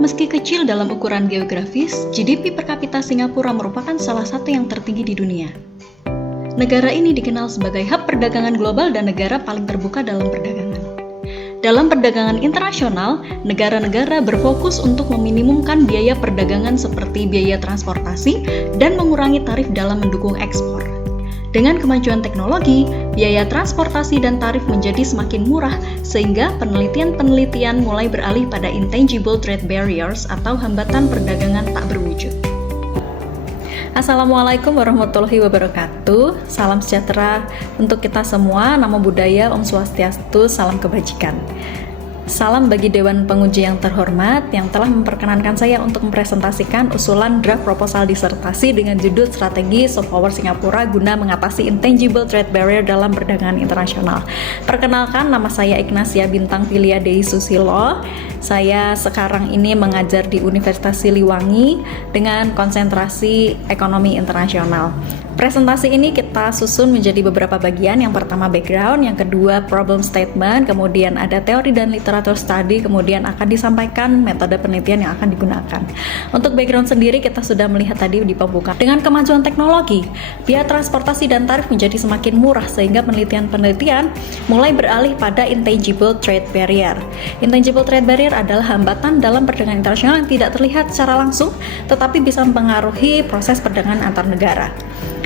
Meski kecil dalam ukuran geografis, GDP per kapita Singapura merupakan salah satu yang tertinggi di dunia. Negara ini dikenal sebagai hub perdagangan global dan negara paling terbuka dalam perdagangan. Dalam perdagangan internasional, negara-negara berfokus untuk meminimumkan biaya perdagangan seperti biaya transportasi dan mengurangi tarif dalam mendukung ekspor. Dengan kemajuan teknologi, biaya transportasi dan tarif menjadi semakin murah sehingga penelitian-penelitian mulai beralih pada intangible trade barriers atau hambatan perdagangan tak berwujud. Assalamualaikum warahmatullahi wabarakatuh. Salam sejahtera untuk kita semua. Namo Buddhaya, Om Swastiastu, salam kebajikan. Salam bagi Dewan Penguji yang terhormat yang telah memperkenankan saya untuk mempresentasikan usulan draft proposal disertasi dengan judul Strategi Soft Power Singapura guna mengatasi Intangible Trade Barrier dalam perdagangan internasional. Perkenalkan, nama saya Ignacia Bintang Pilia Dei Susilo. Saya sekarang ini mengajar di Universitas Siliwangi dengan konsentrasi ekonomi internasional. Presentasi ini kita susun menjadi beberapa bagian. Yang pertama background, yang kedua problem statement, kemudian ada teori dan literatur study, kemudian akan disampaikan metode penelitian yang akan digunakan. Untuk background sendiri kita sudah melihat tadi di pembukaan. Dengan kemajuan teknologi, biaya transportasi dan tarif menjadi semakin murah sehingga penelitian-penelitian mulai beralih pada intangible trade barrier. Intangible trade barrier adalah hambatan dalam perdagangan internasional yang tidak terlihat secara langsung tetapi bisa mempengaruhi proses perdagangan antar negara.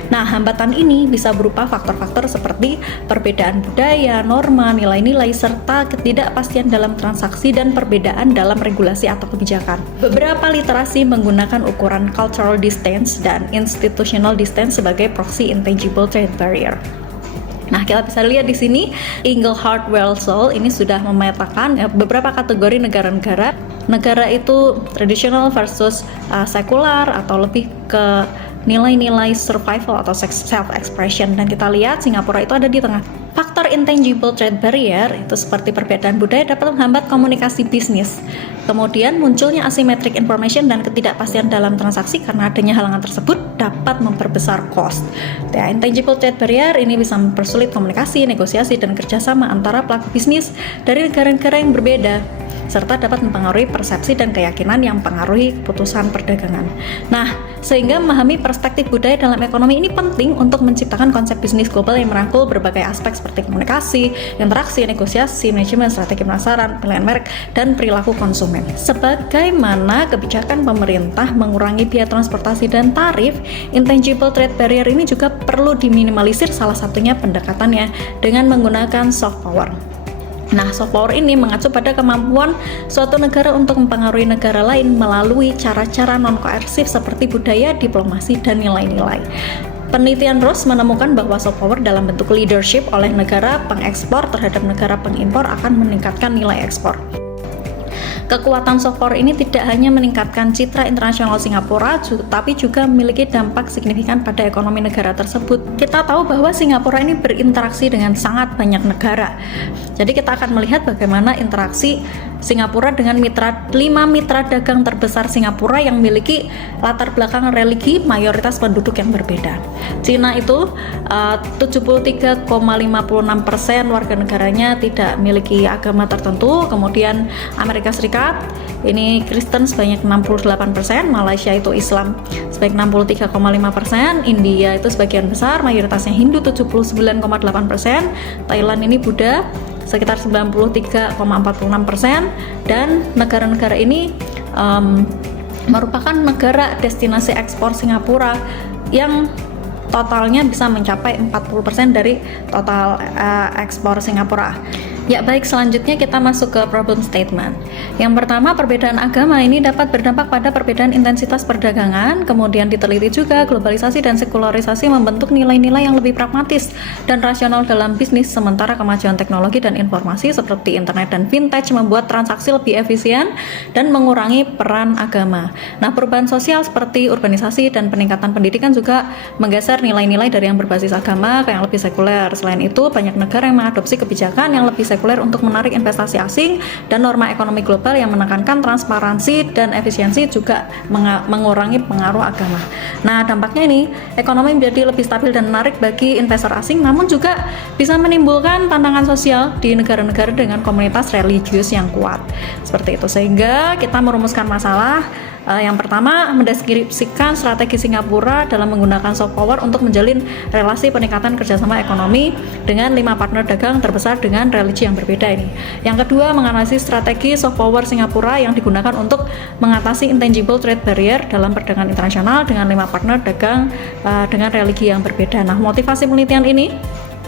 Nah, hambatan ini bisa berupa faktor-faktor seperti perbedaan budaya, norma, nilai-nilai, serta ketidakpastian dalam transaksi dan perbedaan dalam regulasi atau kebijakan. Beberapa literasi menggunakan ukuran cultural distance dan institutional distance sebagai proxy intangible trade barrier. Nah, kita bisa lihat di sini, Inglehart Welsel ini sudah memetakan beberapa kategori negara-negara. Negara itu tradisional versus sekular atau lebih ke nilai-nilai survival atau self-expression, dan kita lihat Singapura itu ada di tengah. Faktor intangible trade barrier itu seperti perbedaan budaya dapat menghambat komunikasi bisnis. Kemudian munculnya asymmetric information dan ketidakpastian dalam transaksi karena adanya halangan tersebut dapat memperbesar cost. Ya, intangible trade barrier ini bisa mempersulit komunikasi, negosiasi, dan kerjasama antara pelaku bisnis dari negara-negara yang berbeda, serta dapat mempengaruhi persepsi dan keyakinan yang mempengaruhi keputusan perdagangan. Nah, sehingga memahami perspektif budaya dalam ekonomi ini penting untuk menciptakan konsep bisnis global yang merangkul berbagai aspek seperti komunikasi, interaksi, negosiasi, manajemen, strategi pemasaran, pilihan merek, dan perilaku konsumen. Sebagaimana kebijakan pemerintah mengurangi biaya transportasi dan tarif, intangible trade barrier ini juga perlu diminimalisir, salah satunya pendekatannya dengan menggunakan soft power. Nah, soft power ini mengacu pada kemampuan suatu negara untuk mempengaruhi negara lain melalui cara-cara non-koersif seperti budaya, diplomasi, dan nilai-nilai. Penelitian Ross menemukan bahwa soft power dalam bentuk leadership oleh negara pengekspor terhadap negara pengimpor akan meningkatkan nilai ekspor. Kekuatan soft power ini tidak hanya meningkatkan citra internasional Singapura, tapi juga memiliki dampak signifikan pada ekonomi negara tersebut. Kita tahu bahwa Singapura ini berinteraksi dengan sangat banyak negara. Jadi kita akan melihat bagaimana interaksi Singapura dengan 5 mitra dagang terbesar Singapura yang memiliki latar belakang religi mayoritas penduduk yang berbeda. Cina itu 73,56% warga negaranya tidak memiliki agama tertentu. Kemudian Amerika Serikat ini Kristen sebanyak 68%, Malaysia itu Islam sebanyak 63,5%, India itu sebagian besar mayoritasnya Hindu 79,8%, Thailand ini Buddha sekitar 93,46%, dan negara-negara ini merupakan negara destinasi ekspor Singapura yang totalnya bisa mencapai 40% dari total ekspor Singapura. Ya baik, selanjutnya kita masuk ke problem statement. Yang pertama, perbedaan agama ini dapat berdampak pada perbedaan intensitas perdagangan. Kemudian diteliti juga globalisasi dan sekularisasi membentuk nilai-nilai yang lebih pragmatis dan rasional dalam bisnis, sementara kemajuan teknologi dan informasi seperti internet dan fintech membuat transaksi lebih efisien dan mengurangi peran agama. Nah, perubahan sosial seperti urbanisasi dan peningkatan pendidikan juga menggeser nilai-nilai dari yang berbasis agama ke yang lebih sekuler. Selain itu, banyak negara yang mengadopsi kebijakan yang lebih sekuler untuk menarik investasi asing, dan norma ekonomi global yang menekankan transparansi dan efisiensi juga mengurangi pengaruh agama. Nah, dampaknya ini ekonomi menjadi lebih stabil dan menarik bagi investor asing, namun juga bisa menimbulkan tantangan sosial di negara-negara dengan komunitas religius yang kuat. Seperti itu, sehingga kita merumuskan masalah. Yang pertama, mendeskripsikan strategi Singapura dalam menggunakan soft power untuk menjalin relasi peningkatan kerjasama ekonomi dengan 5 partner dagang terbesar dengan religi yang berbeda ini. Yang kedua, menganalisis strategi soft power Singapura yang digunakan untuk mengatasi intangible trade barrier dalam perdagangan internasional dengan 5 partner dagang dengan religi yang berbeda. Nah, motivasi penelitian ini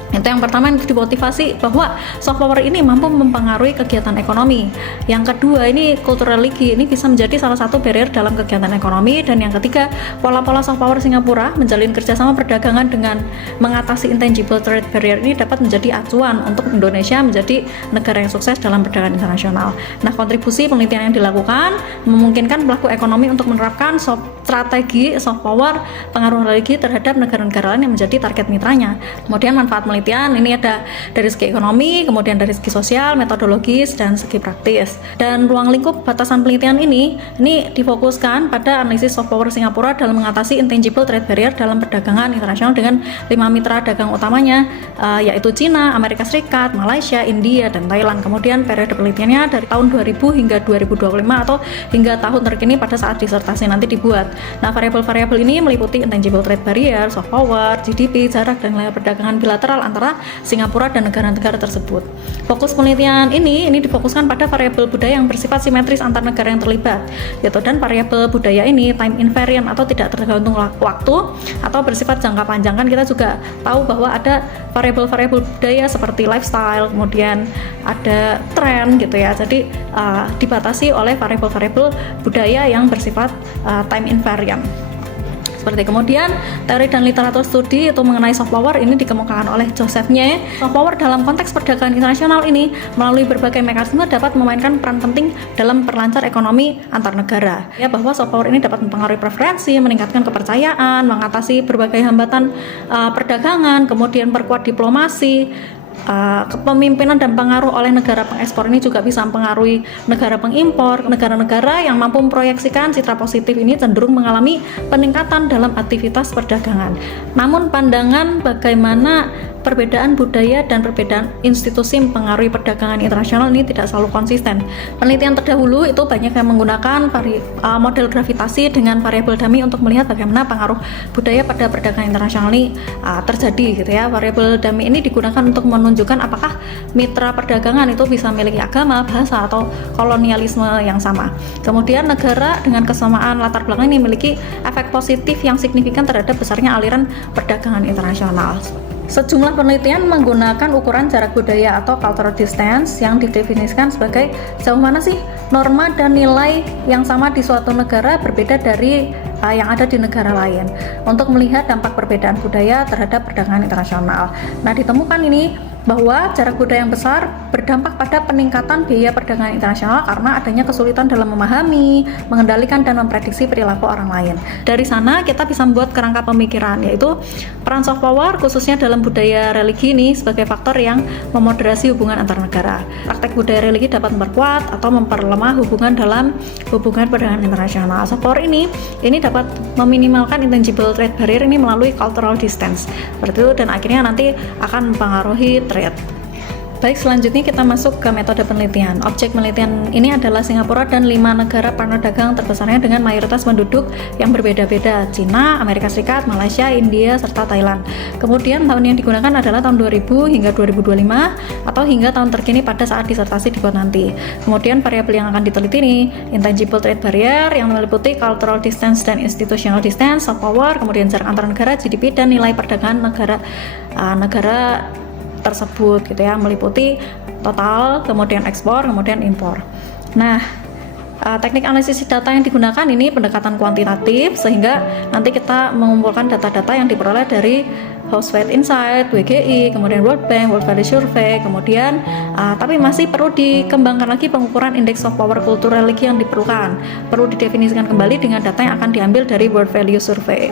itu yang pertama, yang dimotivasi bahwa soft power ini mampu mempengaruhi kegiatan ekonomi. Yang kedua, ini kultur religi ini bisa menjadi salah satu barrier dalam kegiatan ekonomi. Dan yang ketiga, pola-pola soft power Singapura menjalin kerjasama perdagangan dengan mengatasi intangible trade barrier ini dapat menjadi acuan untuk Indonesia menjadi negara yang sukses dalam perdagangan internasional. Nah, kontribusi penelitian yang dilakukan memungkinkan pelaku ekonomi untuk menerapkan strategi soft power pengaruh religi terhadap negara-negara lain yang menjadi target mitranya. Kemudian manfaat penelitian ini ada dari segi ekonomi, kemudian dari segi sosial, metodologis, dan segi praktis. Dan ruang lingkup batasan penelitian ini difokuskan pada analisis soft power Singapura dalam mengatasi intangible trade barrier dalam perdagangan internasional dengan 5 mitra dagang utamanya, yaitu Cina, Amerika Serikat, Malaysia, India, dan Thailand. Kemudian periode penelitiannya dari tahun 2000 hingga 2025 atau hingga tahun terkini pada saat disertasi nanti dibuat. Nah, variabel-variabel ini meliputi intangible trade barrier, soft power, GDP, jarak, dan nilai perdagangan bilateral antara Singapura dan negara-negara tersebut. Fokus penelitian ini difokuskan pada variabel budaya yang bersifat simetris antar negara yang terlibat, yaitu, dan variabel budaya ini time invariant atau tidak tergantung waktu atau bersifat jangka panjang. Kan kita juga tahu bahwa ada variabel-variabel budaya seperti lifestyle, kemudian ada tren gitu ya. Jadi dibatasi oleh variabel-variabel budaya yang bersifat time invariant. Seperti kemudian teori dan literatur studi itu mengenai soft power ini dikemukakan oleh Joseph Nye. Soft power dalam konteks perdagangan internasional ini melalui berbagai mekanisme dapat memainkan peran penting dalam perlancar ekonomi antar negara. Ya, bahwa soft power ini dapat mempengaruhi preferensi, meningkatkan kepercayaan, mengatasi berbagai hambatan perdagangan, kemudian perkuat diplomasi. Kepemimpinan dan pengaruh oleh negara pengekspor ini juga bisa mempengaruhi negara pengimpor. Negara-negara yang mampu memproyeksikan citra positif ini cenderung mengalami peningkatan dalam aktivitas perdagangan. Namun pandangan bagaimana perbedaan budaya dan perbedaan institusi mempengaruhi perdagangan internasional ini tidak selalu konsisten. Penelitian terdahulu itu banyak yang menggunakan model gravitasi dengan variabel dummy untuk melihat bagaimana pengaruh budaya pada perdagangan internasional ini terjadi gitu ya. Variabel dummy ini digunakan untuk menunjukkan apakah mitra perdagangan itu bisa memiliki agama, bahasa, atau kolonialisme yang sama. Kemudian negara dengan kesamaan latar belakang ini memiliki efek positif yang signifikan terhadap besarnya aliran perdagangan internasional. Sejumlah penelitian menggunakan ukuran jarak budaya atau cultural distance yang didefinisikan sebagai sejauh mana sih norma dan nilai yang sama di suatu negara berbeda dari yang ada di negara lain untuk melihat dampak perbedaan budaya terhadap perdagangan internasional. Nah, ditemukan ini bahwa jarak budaya yang besar berdampak pada peningkatan biaya perdagangan internasional karena adanya kesulitan dalam memahami, mengendalikan, dan memprediksi perilaku orang lain. Dari sana kita bisa membuat kerangka pemikiran, yaitu peran soft power khususnya dalam budaya religi ini sebagai faktor yang memoderasi hubungan antar negara. Praktek budaya religi dapat memperkuat atau memperlemah hubungan dalam hubungan perdagangan internasional. Soft power ini dapat meminimalkan intangible trade barrier ini melalui cultural distance. Seperti itu, dan akhirnya nanti akan mempengaruhi trade. Baik, selanjutnya kita masuk ke metode penelitian. Objek penelitian ini adalah Singapura dan 5 negara partner dagang terbesarnya dengan mayoritas penduduk yang berbeda-beda, Cina, Amerika Serikat, Malaysia, India, serta Thailand. Kemudian tahun yang digunakan adalah tahun 2000 hingga 2025 atau hingga tahun terkini pada saat disertasi dibuat nanti. Kemudian variabel yang akan diteliti ini intangible trade barrier yang meliputi cultural distance dan institutional distance, soft power, kemudian jarak antar negara, GDP, dan nilai perdagangan negara tersebut gitu ya, meliputi total, kemudian ekspor, kemudian impor. Nah, teknik analisis data yang digunakan ini pendekatan kuantitatif, sehingga nanti kita mengumpulkan data-data yang diperoleh dari Household Insight, WGI, kemudian World Bank, World Value Survey, kemudian tapi masih perlu dikembangkan lagi pengukuran indeks soft power kultur religi yang diperlukan. Perlu didefinisikan kembali dengan data yang akan diambil dari World Value Survey.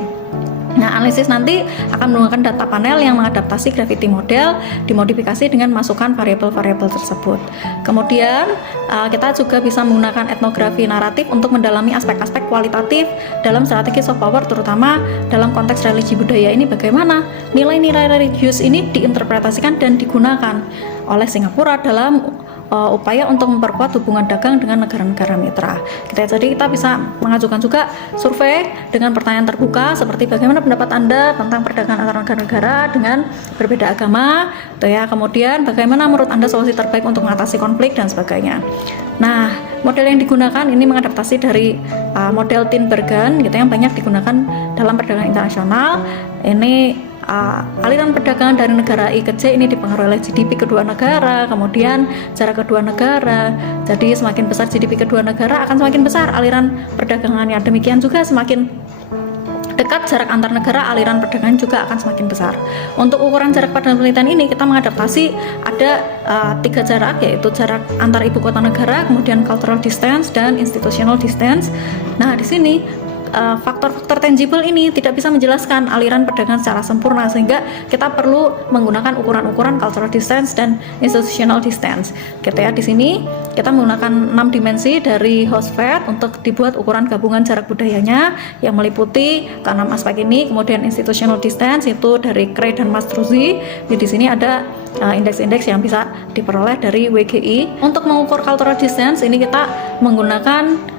Nah, analisis nanti akan menggunakan data panel yang mengadaptasi gravity model, dimodifikasi dengan masukkan variabel-variabel tersebut. Kemudian, kita juga bisa menggunakan etnografi naratif untuk mendalami aspek-aspek kualitatif dalam strategi soft power, terutama dalam konteks religi budaya ini bagaimana nilai-nilai religius ini diinterpretasikan dan digunakan oleh Singapura dalam upaya untuk memperkuat hubungan dagang dengan negara-negara mitra. Jadi kita bisa mengajukan juga survei dengan pertanyaan terbuka seperti bagaimana pendapat Anda tentang perdagangan antar negara-negara dengan berbeda agama, kemudian bagaimana menurut Anda solusi terbaik untuk mengatasi konflik dan sebagainya. Nah, model yang digunakan ini mengadaptasi dari model Tinbergen yang banyak digunakan dalam perdagangan internasional. Ini aliran perdagangan dari negara I ke J ini dipengaruhi oleh GDP kedua negara, kemudian jarak kedua negara. Jadi semakin besar GDP kedua negara akan semakin besar aliran perdagangannya. Demikian juga semakin dekat jarak antar negara, aliran perdagangan juga akan semakin besar. Untuk ukuran jarak pada penelitian ini kita mengadaptasi ada 3 jarak, yaitu jarak antar ibu kota negara, kemudian cultural distance dan institutional distance. Nah, di sini faktor-faktor tangible ini tidak bisa menjelaskan aliran perdagangan secara sempurna, sehingga kita perlu menggunakan ukuran-ukuran cultural distance dan institutional distance. Di sini kita menggunakan 6 dimensi dari Hosfeld untuk dibuat ukuran gabungan jarak budayanya yang meliputi ke-6 aspek ini. Kemudian institutional distance itu dari Cray dan Mastruzzi. Di sini ada indeks-indeks yang bisa diperoleh dari WGI. Untuk mengukur cultural distance ini kita menggunakan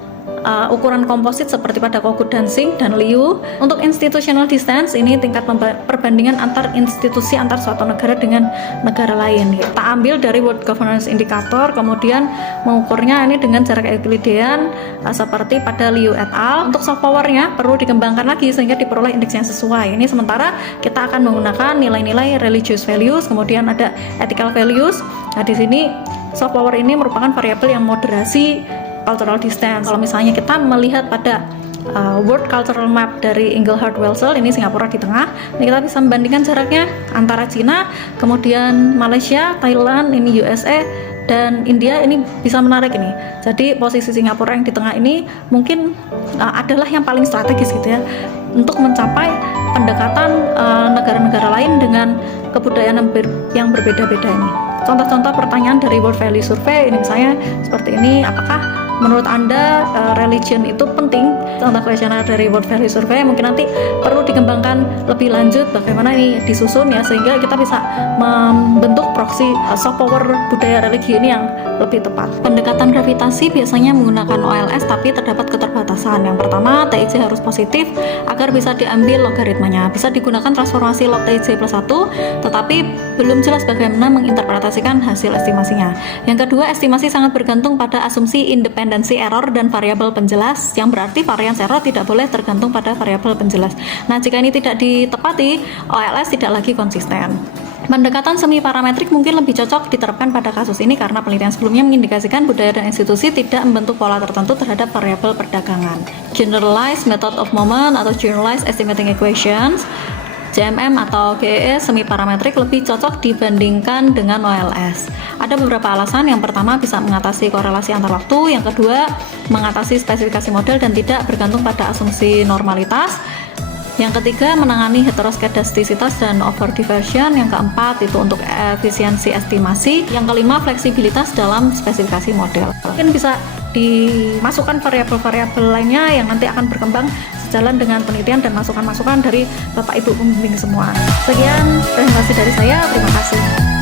ukuran komposit seperti pada Kogut dan Singh dan Liu. Untuk institutional distance ini tingkat perbandingan antar institusi antar suatu negara dengan negara lain. Kita ambil dari World Governance Indicator, kemudian mengukurnya ini dengan jarak Euclidean seperti pada Liu et al. Untuk soft powernya perlu dikembangkan lagi sehingga diperoleh indeks yang sesuai. Ini sementara kita akan menggunakan nilai-nilai religious values, kemudian ada ethical values. Nah, di sini soft power ini merupakan variabel yang moderasi cultural distance. Kalau misalnya kita melihat pada World Cultural Map dari Engelhard Welzel, ini Singapura di tengah. Ini kita bisa membandingkan jaraknya antara Cina, kemudian Malaysia, Thailand, ini USA, dan India. Ini bisa menarik ini. Jadi posisi Singapura yang di tengah ini mungkin adalah yang paling strategis untuk mencapai pendekatan negara-negara lain dengan kebudayaan yang berbeda-beda ini. Contoh-contoh pertanyaan dari World Value Survey ini misalnya seperti ini, apakah menurut Anda religion itu penting? Contoh kuesioner dari World Value Survey mungkin nanti perlu dikembangkan lebih lanjut bagaimana ini disusun sehingga kita bisa membentuk proksi soft power budaya religi ini yang lebih tepat. Pendekatan gravitasi biasanya menggunakan OLS tapi terdapat keterbatasan. Yang pertama, TIJ harus positif agar bisa diambil logaritmanya. Bisa digunakan transformasi log TIJ plus 1, tetapi belum jelas bagaimana menginterpretasikan hasil estimasinya. Yang kedua, estimasi sangat bergantung pada asumsi independensi error dan variabel penjelas, yang berarti varians error tidak boleh tergantung pada variabel penjelas. Nah, jika ini tidak ditepati, OLS tidak lagi konsisten. Pendekatan semi parametrik mungkin lebih cocok diterapkan pada kasus ini karena penelitian sebelumnya mengindikasikan budaya dan institusi tidak membentuk pola tertentu terhadap variabel perdagangan. Generalized Method of Moment atau Generalized Estimating Equations, JMM atau GEE semi parametrik lebih cocok dibandingkan dengan OLS. Ada beberapa alasan. Yang pertama, bisa mengatasi korelasi antar waktu. Yang kedua, mengatasi spesifikasi model dan tidak bergantung pada asumsi normalitas. Yang ketiga, menangani heteroskedastisitas dan overdiversion. Yang keempat, itu untuk efisiensi estimasi. Yang kelima, fleksibilitas dalam spesifikasi model. Mungkin bisa dimasukkan variabel-variabel lainnya yang nanti akan berkembang sejalan dengan penelitian dan masukan-masukan dari Bapak Ibu pembimbing semua. Sekian presentasi dari saya, terima kasih.